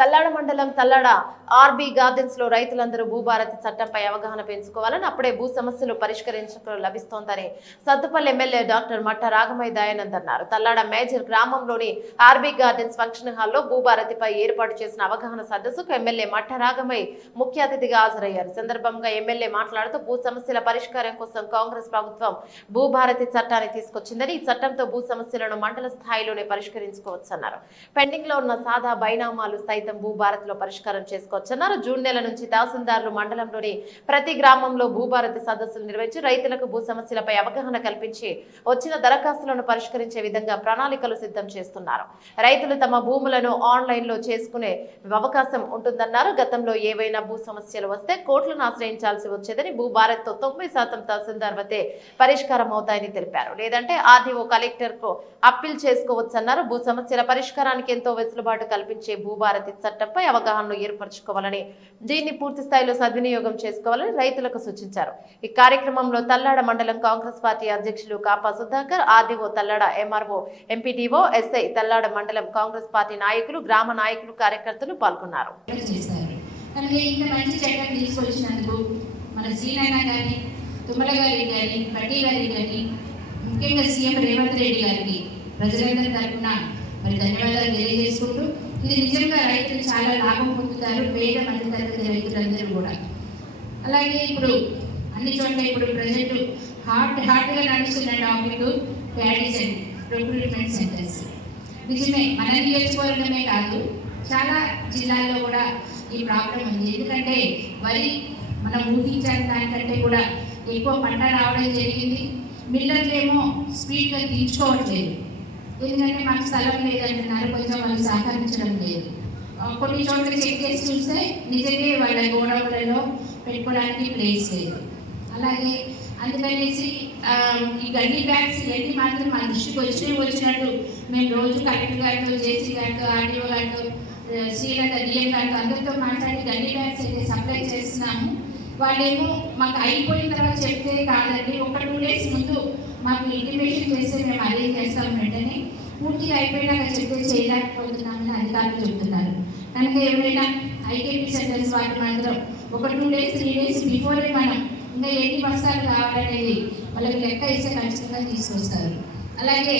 తల్లాడ మండలం తల్లాడ ఆర్బీ గార్డెన్స్లో రైతులందరూ భూభారతి చట్టంపై అవగాహన పెంచుకోవాలని అప్పుడే భూ సమస్యలు పరిష్కరించడం లభిస్తోందని సత్తుపల్లి ఎమ్మెల్యే డాక్టర్ మట్ట రాగమయ్య దయానంద్ అన్నారు. తల్లాడ మేజర్ గ్రామంలోని ఆర్బీ గార్డెన్స్ ఫంక్షన్ హాల్లో భూభారతిపై ఏర్పాటు చేసిన అవగాహన సదస్సుకు ఎమ్మెల్యే మట్ట రాగమయ్య ముఖ్య అతిథిగా హాజరయ్యారు. సందర్భంగా ఎమ్మెల్యే మాట్లాడుతూ భూ సమస్యల పరిష్కారం కోసం కాంగ్రెస్ ప్రభుత్వం భూభారతి చట్టాన్ని తీసుకొచ్చిందని ఈ చట్టంతో భూ సమస్యలను మండల స్థాయిలోనే పరిష్కరించుకోవచ్చన్నారు. పెండింగ్లో ఉన్న సాదా బైనామాలు సైతం భూభారత్లో పరిష్కారం చేసుకోవచ్చన్నారు. జూన్ నెల నుంచి తహసీల్దారులు మండలంలోని ప్రతి గ్రామంలో భూభారతి సదస్సులు నిర్వహించి రైతులకు భూ సమస్యలపై అవగాహన కల్పించి వచ్చిన దరఖాస్తులను పరిష్కరించే విధంగా ప్రణాళికలు సిద్ధం చేస్తున్నారు. రైతులు తమ భూములను ఆన్లైన్లో చేసుకునే అవకాశం ఉంటుందన్నారు. గతంలో ఏవైనా భూ సమస్యలు వస్తే కోర్టులను ఆశ్రయించాల్సి వచ్చేదని భూభారత్తో తొంభై శాతం తహసీల్దార్ వద్దే పరిష్కారం అవుతాయని తెలిపారు. లేదంటే ఆర్డీఓ కలెక్టర్కు అప్పీల్ చేసుకోవచ్చన్నారు. భూ సమస్యల పరిష్కారానికి ఎంతో వెసులుబాటు కల్పించే భూభారతి చట్టంపై అవగాహనను ఏర్పరచుకోవాలని దీన్ని పూర్తి స్థాయిలో సద్వినియోగం చేసుకోవాలని రైతులకు సూచించారు. ఈ కార్యక్రమంలో తల్లాడ మండలం కాంగ్రెస్ పార్టీ అధ్యక్షులు Kapa Sudhakar RDO Tallada MRO MPDO SI Tallada మండలం కాంగ్రెస్ పార్టీ నాయకులు గ్రామ నాయకులు కార్యకర్తలు పాల్గొన్నారు. కనుక ఇంత మంచి చట్టం తీసుకొచ్చినందుకు మన శ్రీనన్న గారి తుమ్మల గారి కానీ పట్టి గారి కానీ ముఖ్యంగా సీఎం రేవంత్ రెడ్డి గారికి ప్రజలందరి తరఫున మరి ధన్యవాదాలు తెలియజేసుకుంటూ ఇది నిజంగా రైతులు చాలా లాభం పొందుతారు పేద మధ్యతరగతి రైతులందరూ కూడా. అలాగే ఇప్పుడు అన్ని చోట్ల ఇప్పుడు ప్రజెంట్ హాట్ హాట్గా నడుస్తున్న topic paddies and recruitment centres. నిజమే మన నియోజకవర్గమే కాదు చాలా జిల్లాల్లో కూడా ఈ ప్రాబ్లం ఉంది. ఎందుకంటే వరి మనం ఊహించిన దానికంటే కూడా ఎక్కువ పంట రావడం జరిగింది. మిల్లర్లు ఏమో స్పీడ్గా తీర్చుకోవట్లేదు. ఎందుకంటే మాకు స్థలం లేదంటున్నారు కొంచెం వాళ్ళు సహకరించడం లేదు. కొన్ని చోట్ల చెక్ చేసి చూస్తే నిజంగా వాళ్ళ గోడౌన్లలో పెట్టుకోవడానికి ప్లేస్ లేదు. అలాగే అందుకనేసి ఈ గడ్డి బ్యాగ్స్ ఇవన్నీ మాత్రం మా దృష్టికి వచ్చినవి వచ్చినట్టు మేము రోజు కలెక్టర్ గారితో జేసీ గారితో ఆర్డీఓ గారితో ఆ, శ్రీలంక డిఎం గారితో అందరితో మాట్లాడి గడ్డి బ్యాగ్స్ అయితే సప్లై చేస్తున్నాము వాళ్ళేమో మాకు అయిపోయిన తర్వాత చెప్తే కాదండి. ఒక టూ డేస్ ముందు మాకు ఇంటిమేషన్ చేస్తే మేము అరేంజ్ చేస్తాం వెంటనే. పూర్తిగా అయిపోయినాక చెప్తే చేయలేకపోతున్నామని అధికారులు చెప్తున్నారు. కనుక ఎవరైనా ఐకేపీ సెంటర్స్ వాటి మాత్రం ఒక టూ డేస్ త్రీ డేస్ బిఫోరే మనం ఇంకా ఎన్ని బస్తాలు కావాలనేది వాళ్ళకి లెక్క ఇస్తే ఖచ్చితంగా తీసుకొస్తారు. అలాగే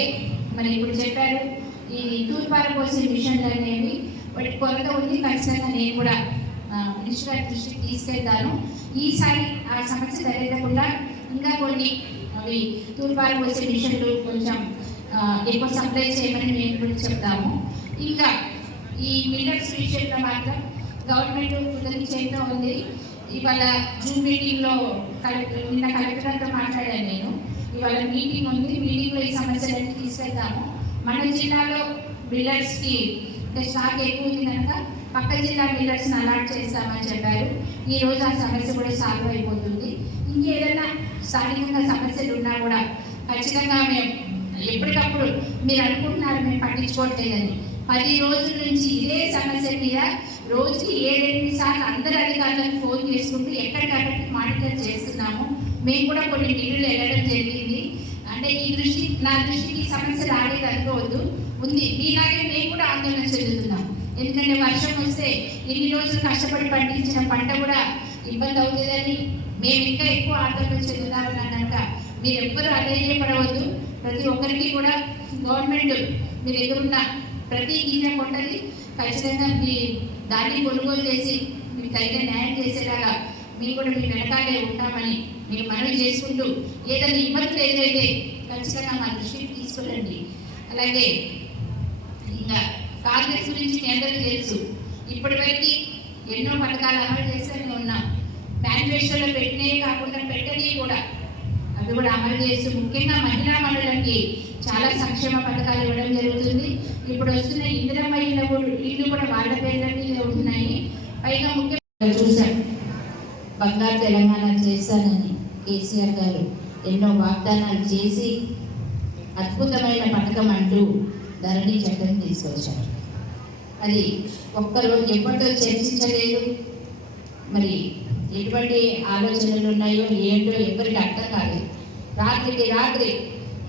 మరి ఇప్పుడు చెప్పారు ఈ తూర్పార పోసే మిషన్లు అనేవి వాటి కొరత ఉంది. ఖచ్చితంగా నేను కూడా మినిస్టర్ గారి దృష్టికి తీసుకెళ్తాను ఈసారి ఆ సమస్య తలెత్తకుండా ఇంకా కొన్ని అవి తూర్పార వచ్చే మిషన్లు కొంచెం ఎక్కువ సప్లై చేయమని మేము కూడా చెప్తాము. ఇంకా ఈ మిల్లర్స్ విషయంలో మాత్రం గవర్నమెంట్ కుదిరి చేస్తూ ఉంది. ఇవాళ జూమ్ మీటింగ్లో కలెక్టర్ నిన్న కలెక్టర్ మాట్లాడాను నేను. ఇవాళ మీటింగ్ ఉంది. మీటింగ్లో ఈ సమస్యలన్నీ తీసుకెళ్తాము మన జిల్లాలో మిల్లర్స్కి అంటే స్టాక్ ఎక్కువ ఉంది కనుక పక్క జిల్లా మిల్లర్స్ని అలాట్ చేస్తామని చెప్పారు. ఈ రోజు ఆ సమస్య కూడా సాల్వ్ అయిపోతుంది. ఇంకేదైనా స్థానికంగా సమస్యలు ఉన్నా కూడా ఖచ్చితంగా మేము ఎప్పటికప్పుడు మీరు అనుకుంటున్నారు మేము పట్టించుకోవట్లేదని. పది రోజుల నుంచి ఇదే సమస్య మీద రోజుకి ఏడెనిమిది సార్లు అందరు అధికారులకు ఫోన్ చేసుకుంటూ ఎక్కడికక్కడికి మానిటర్ చేస్తున్నాము. మేము కూడా కొన్ని మిల్లులు వెళ్ళడం జరిగింది. అంటే ఈ దృష్టి నా దృష్టికి సమస్య రాలేదు అనుకోవద్దు. ఉంది. మీలాగే మేము కూడా ఆందోళన చెందుతున్నాం. ఎందుకంటే వర్షం వస్తే ఇన్ని రోజులు కష్టపడి పండించిన పంట కూడా ఇబ్బంది అవుతుందని మేము ఇంకా ఎక్కువ ఆందోళన చెందుతామని అన్నాక మీరు ఎవ్వరూ అధైర్యపడవద్దు. ప్రతి ఒక్కరికి కూడా గవర్నమెంట్ మీరు ఎదురున్న ప్రతి గీత కొంటది ఖచ్చితంగా మీ దాన్ని కొనుగోలు చేసి మీకు తగిన న్యాయం చేసేలాగా మీరు కూడా మీ వెనకాలే ఉంటామని మేము మనవి చేసుకుంటూ ఏదైనా ఇబ్బందులు ఏదైతే ఖచ్చితంగా మా దృష్టికి తీసుకురండి. అలాగే ఇంకా కాంగ్రెస్ గురించి మీ అందరికీ తెలుసు. ఇప్పటివరకు ఎన్నో పథకాలు అమలు చేస్తూనే ఉన్నాం. మేనిఫెస్టోలో పెట్టినే కాకుండా పెట్టని కూడా అవి కూడా అమలు చేస్తూ ముఖ్యంగా మహిళా మండలికి చాలా సంక్షేమ పథకాలు ఇవ్వడం జరుగుతుంది. ఇప్పుడు వస్తున్న ఇందిరమ్మ ఇళ్ళ కూడా ఇల్లు కూడా వాళ్ళ పేర్ల మీద ఉంటున్నాయి. పైగా ముఖ్యంగా చూసాం బంగారు తెలంగాణ చేశానని కేసీఆర్ గారు ఎన్నో వాగ్దానాలు చేసి అద్భుతమైన పథకం అంటూ ధరణి చట్టం తీసుకొచ్చారు. అది ఒక్కరు ఎప్పటితో చర్చించలేదు? మరి ఎటువంటి ఆలోచనలు ఉన్నాయో ఏంటో ఎవరికి అర్థం కాలేదు. రాత్రికి రాత్రి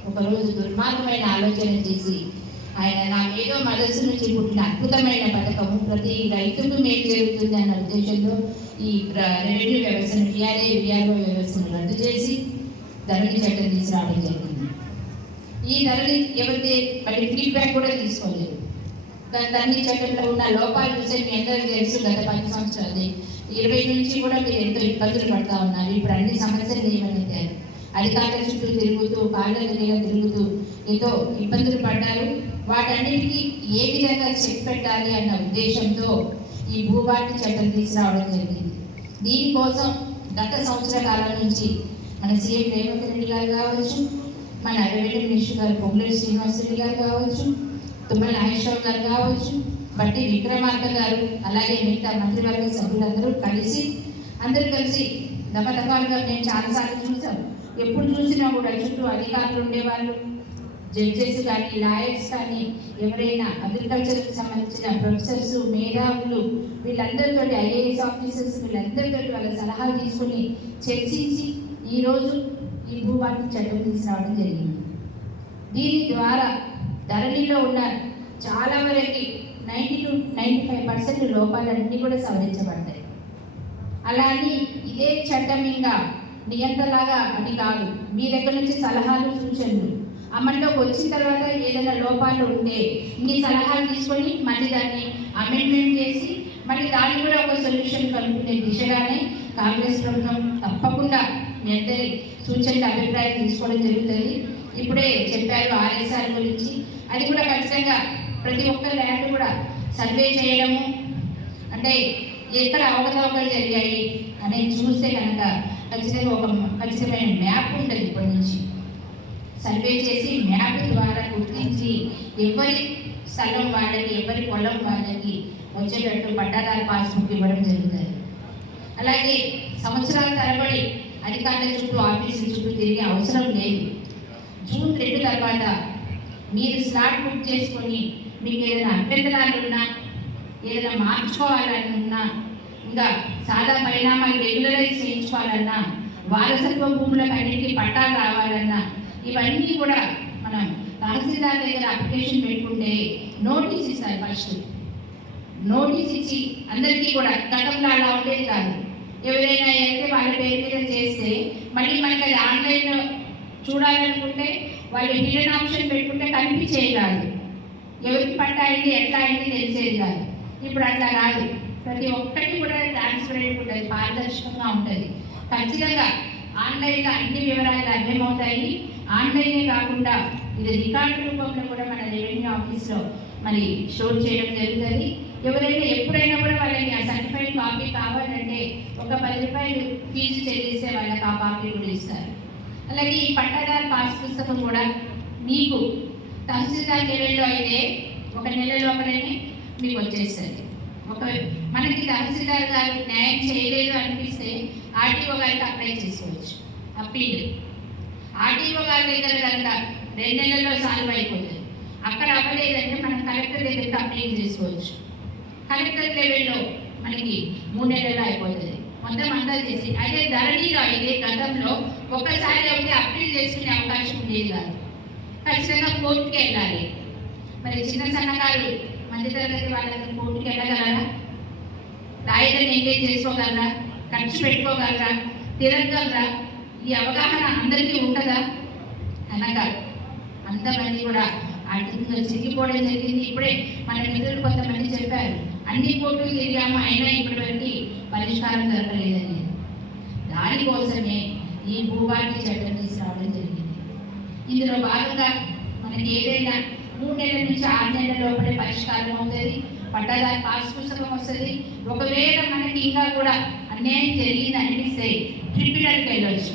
ఒకరోజు దుర్మార్గమైన ఆలోచన చేసి ఆయన నా ఏదో మనసు నుంచి పుట్టిన అద్భుతమైన పథకము ప్రతి రైతుకు మేలు జరుగుతుంది అన్న ఉద్దేశంతో ఈ ప్ర- రెవెన్యూ వ్యవస్థను టీఆర్ఏ విఆర్ఓ వ్యవస్థను రద్దు చేసి ధరణి చట్టం తీసుకురావడం జరిగింది. ఈ ధరణి ఎవరితే మరి ఫీడ్బ్యాక్ కూడా తీసుకోలేదు. దాన్ని ధరణి చట్టంలో ఉన్న లోపాలు చూసే మీ అందరికీ తెలుసు గత పది సంవత్సరాలు ఇరవై నుంచి కూడా మీరు ఎంతో ఇబ్బందులు పడతా ఉన్నారు. ఇప్పుడు అన్ని సమస్యలు ఏమనెత్తారు అధికారుల చుట్టూ తిరుగుతూ కాళ్ళ దగ్గర తిరుగుతూ ఎంతో ఇబ్బందులు పడ్డారు. వాటన్నిటికీ ఏ విధంగా చెక్ పెట్టాలి అన్న ఉద్దేశంతో ఈ భూభాటి చట్టం తీసుకురావడం జరిగింది. దీనికోసం గత సంవత్సర కాలం నుంచి మన సీఎం రేవంత్ రెడ్డి గారు కావచ్చు మన రెవెన్యూ మినిస్టర్ గారు పొంగులేటి శ్రీనివాసరెడ్డి గారు కావచ్చు తుమ్మల నాగేశ్వరరావు గారు కావచ్చు బట్టి విక్రమార్క గారు అలాగే మిగతా మంత్రివర్గ సభ్యులందరూ కలిసి అందరూ కలిసి దపదపాలుగా నేను చాలాసార్లు చూసాం. ఎప్పుడు చూసినా కూడా చుట్టూ అధికారులు ఉండేవాళ్ళు. జడ్జెస్ కానీ లాయర్స్ కానీ ఎవరైనా అగ్రికల్చర్కి సంబంధించిన ప్రొఫెసర్స్ మేధావులు వీళ్ళందరితో ఐఏఎస్ ఆఫీసర్స్ వీళ్ళందరితో వాళ్ళ సలహాలు తీసుకుని చర్చించి ఈరోజు ఈ భూభారతి చట్టం తీసుకురావడం జరిగింది. దీని ద్వారా ధరణిలో ఉన్న చాలా వరకు ninety to ninety five percent లోపాలన్నీ కూడా సవరించబడతాయి. అలాగే ఇదే చట్టం ఇంకా నియంత్రలాగా అని కాదు. మీ దగ్గర నుంచి సలహాలు సూచనలు. అమల్లోకి వచ్చిన తర్వాత ఏదైనా లోపాలు ఉంటే మీ సలహాలు తీసుకొని మళ్ళీ దాన్ని అమెండ్మెంట్ చేసి మళ్ళీ దాన్ని కూడా ఒక సొల్యూషన్ కనుక్కునే దిశగానే కాంగ్రెస్ ప్రభుత్వం తప్పకుండా మీ సూచనలు అభిప్రాయం తీసుకోవడం జరుగుతుంది. ఇప్పుడే చెప్పారు ఆర్ఎస్ఆర్ గురించి. అది కూడా ఖచ్చితంగా ప్రతి ఒక్క ల్యాండ్ కూడా సర్వే చేయడము అంటే ఎక్కడ అవకతవకలు జరిగాయి అనేది చూస్తే కనుక ఖచ్చితంగా ఒక ఖచ్చితమైన మ్యాప్ ఉంటుంది ఇప్పటి నుంచి. సర్వే చేసి మ్యాప్ ద్వారా గుర్తించి ఎవరి స్థలం వాళ్ళకి ఎవరి పొలం వాళ్ళకి వచ్చేటట్టు పట్టాదారు పాస్బుక్ ఇవ్వడం జరుగుతుంది. అలాగే సంవత్సరాల తరబడి అధికారుల చుట్టూ ఆఫీసుల చుట్టూ తిరిగే అవసరం లేదు. జూన్ రెండు తర్వాత మీరు స్లాట్ బుక్ చేసుకొని మీకు ఏదైనా అభ్యంతరాలు ఉన్నా ఏదైనా మార్చుకోవాలని ఉన్నా ఇంకా సాదా పరిణామాలు రెగ్యులరైజ్ చేయించుకోవాలన్నా వారసత్వ భూములకు అన్నింటికి పట్టాలు రావాలన్నా ఇవన్నీ కూడా మనం తహసీల్దార్ దగ్గర అప్లికేషన్ పెట్టుకుంటే నోటీస్ ఇస్తారు ఫస్ట్. నోటీస్ ఇచ్చి అందరికీ కూడా గతంలో అలా ఉండేది కాదు. ఎవరైనా అయితే వాళ్ళ పేరు మీద చేస్తే మళ్ళీ మనకి అది ఆన్లైన్లో చూడాలనుకుంటే వాళ్ళు హిడెన్ ఆప్షన్ పెట్టుకుంటే కనిపించేది కాదు ఎవరికి పట్టా అయింది ఎట్లా అయింది తెలిసేది కాదు. ఇప్పుడు అట్లా కాదు. ప్రతి ఒక్కటి కూడా ట్రాన్స్పరెంట్ ఉంటుంది పారదర్శకంగా ఉంటుంది. ఖచ్చితంగా ఆన్లైన్లో అన్ని వివరాలు లభ్యమవుతాయి. ఆన్లైనే కాకుండా ఇది రికార్డు రూపంలో కూడా మన రెవెన్యూ ఆఫీస్లో మరి స్టోర్ చేయడం జరుగుతుంది. ఎవరైనా ఎప్పుడైనా కూడా వాళ్ళకి ఆ సర్టిఫైడ్ కాపీ కావాలంటే ఒక పది రూపాయలు ఫీజు చెల్లిస్తే వాళ్ళకి ఆ కాపీ కూడా ఇస్తారు. అలాగే ఈ పట్టాదారు పాస్ పుస్తకం కూడా మీకు తహసీల్దార్ లెవెల్లో అయితే ఒక నెల లోపలనే మీకు వచ్చేస్తుంది. ఒక మనకి తహసీల్దార్ గారు న్యాయం చేయలేదు అనిపిస్తే ఆర్టీఓ గారికి అప్లై చేసుకోవచ్చు. అప్పీల్. ఆర్టీఓ గారి దగ్గర కనుక రెండు నెలల్లో సాల్వ్ అయిపోతుంది. అక్కడ అవ్వలేదంటే మనం కలెక్టర్ దగ్గరికి అప్లై చేసుకోవచ్చు. కలెక్టర్ లెవెల్లో మనకి మూడు నెలల్లో అయిపోతుంది మొత్తం అంతా చేసి అయితే ధరణిలో అయితే గతంలో ఒక్కసారి అయితే అప్పీల్ చేసుకునే అవకాశం ఉండేది కాదు. ఖచ్చితంగా కోర్టుకి వెళ్ళాలి. మరి చిన్న సన్నకారు మధ్యతరగతి వాళ్ళకి కోర్టుకి వెళ్ళగలరా? రాయలను ఎంగేజ్ చేసుకోగలరా? ఖర్చు పెట్టుకోగలరా? తిరగలరా ఈ అవగాహన అందరికీ ఉంటుందా? అనగా అంతమంది కూడా ఆర్థికంగా చిరిగిపోవడం జరిగింది. ఇప్పుడే మన మిత్రులు కొంతమంది చెప్పారు. అన్ని కోర్టులు తిరిగాము అయినా ఇప్పటివరకు పరిష్కారం దొరకలేదని. దానికోసమే ఈ భూభాగ్య చట్టం తీసుకురావడం జరిగింది. ఇందులో భాగంగా మనకి ఏదైనా మూడు నెలల నుంచి ఆరు నెలల లోపలే పరిష్కారం అవుతుంది. పట్టాదారి పాస్ పుస్తకం వస్తుంది. ఒకవేళ మనకి ఇంకా కూడా అన్యాయం జరిగింది అనిపిస్తే ట్రిబ్యునల్కి వెళ్ళవచ్చు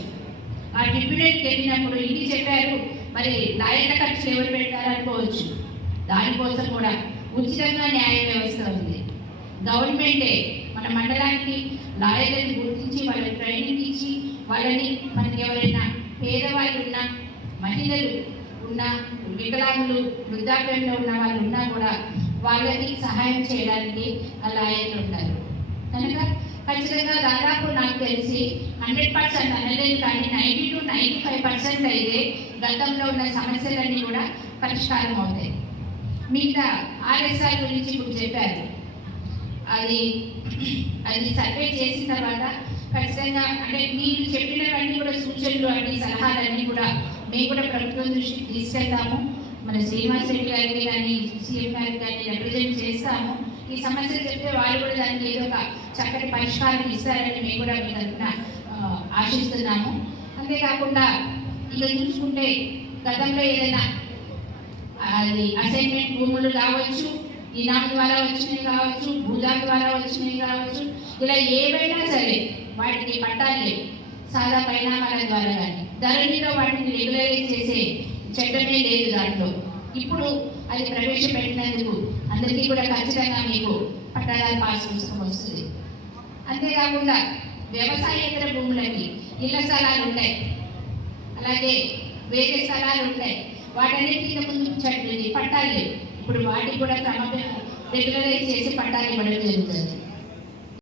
ఆ ట్రిబ్యునల్కి వెళ్ళినప్పుడు ఇది చెప్పారు. మరి లాయర్ల ఖర్చు ఎవరు పెట్టారనుకోవచ్చు దానికోసం కూడా ఉచితంగా న్యాయ వ్యవస్థ ఉంది. గవర్నమెంటే మన మండలానికి లాయర్లను గుర్తించి వాళ్ళని ట్రైనింగ్ ఇచ్చి వాళ్ళని మనకి ఎవరైనా పేదవాళ్ళు ఉన్నా మహిళలు ఉన్నా వికలాంగులు వృద్ధాప్యంలో ఉన్న వాళ్ళు ఉన్నా కూడా వాళ్ళకి సహాయం చేయడానికి ఆ లాయర్లు ఉంటారు. కనుక ఖచ్చితంగా దాదాపు నాకు తెలిసి హండ్రెడ్ పర్సెంట్ అనలేదు కానీ ninety to ninety five percent అయితే గతంలో ఉన్న సమస్యలన్నీ కూడా పరిష్కారం అవుతాయి. మిగతా ఆర్ఎస్ఆర్ గురించి ఇప్పుడు చెప్పారు. అది అది సర్వే చేసిన తర్వాత ఖచ్చితంగా అంటే మీరు చెప్పినవన్నీ కూడా సూచనలు అన్ని సలహాలన్నీ కూడా మేము కూడా ప్రభుత్వం దృష్టికి తీసుకెళ్తాము. మన శ్రీనివాస్ రెడ్డి గారికి కానీ సీఎం గారికి కానీ రిప్రజెంట్ చేస్తాము. ఈ సమస్య చెప్తే వాళ్ళు కూడా దానికి ఏదో ఒక చక్కటి పరిష్కారం ఇస్తారని మేము కూడా మీకు అనుకున్నాను ఆశిస్తున్నాము అంతేకాకుండా ఇక చూసుకుంటే గతంలో ఏదైనా అది అసైన్మెంట్ భూములు కావచ్చు ఈనాడు ద్వారా వచ్చినవి కావచ్చు భూజా ద్వారా వచ్చినవి కావచ్చు ఇలా ఏవైనా సరే వాటికి పట్టాలు సాదా పరిణామాల ద్వారా కానీ. ధరణిలో వాటిని రెగ్యులరైజ్ చేసే చట్టమే లేదు దాంట్లో. ఇప్పుడు అది ప్రవేశపెట్టినందుకు అందరికీ కూడా ఖచ్చితంగా మీకు పట్టాల పాస్ పుస్తకం వస్తుంది. అంతేకాకుండా వ్యవసాయేతర భూములకి ఇళ్ళ స్థలాలు ఉంటాయి. అలాగే వేరే స్థలాలు ఉంటాయి. వాటన్నిటికీ ముందు చట్టుంది పట్టాలు లేవు. ఇప్పుడు వాటికి కూడా క్రమ రెగ్యులరైజ్ చేసి పట్టాలు ఇవ్వడం జరుగుతుంది.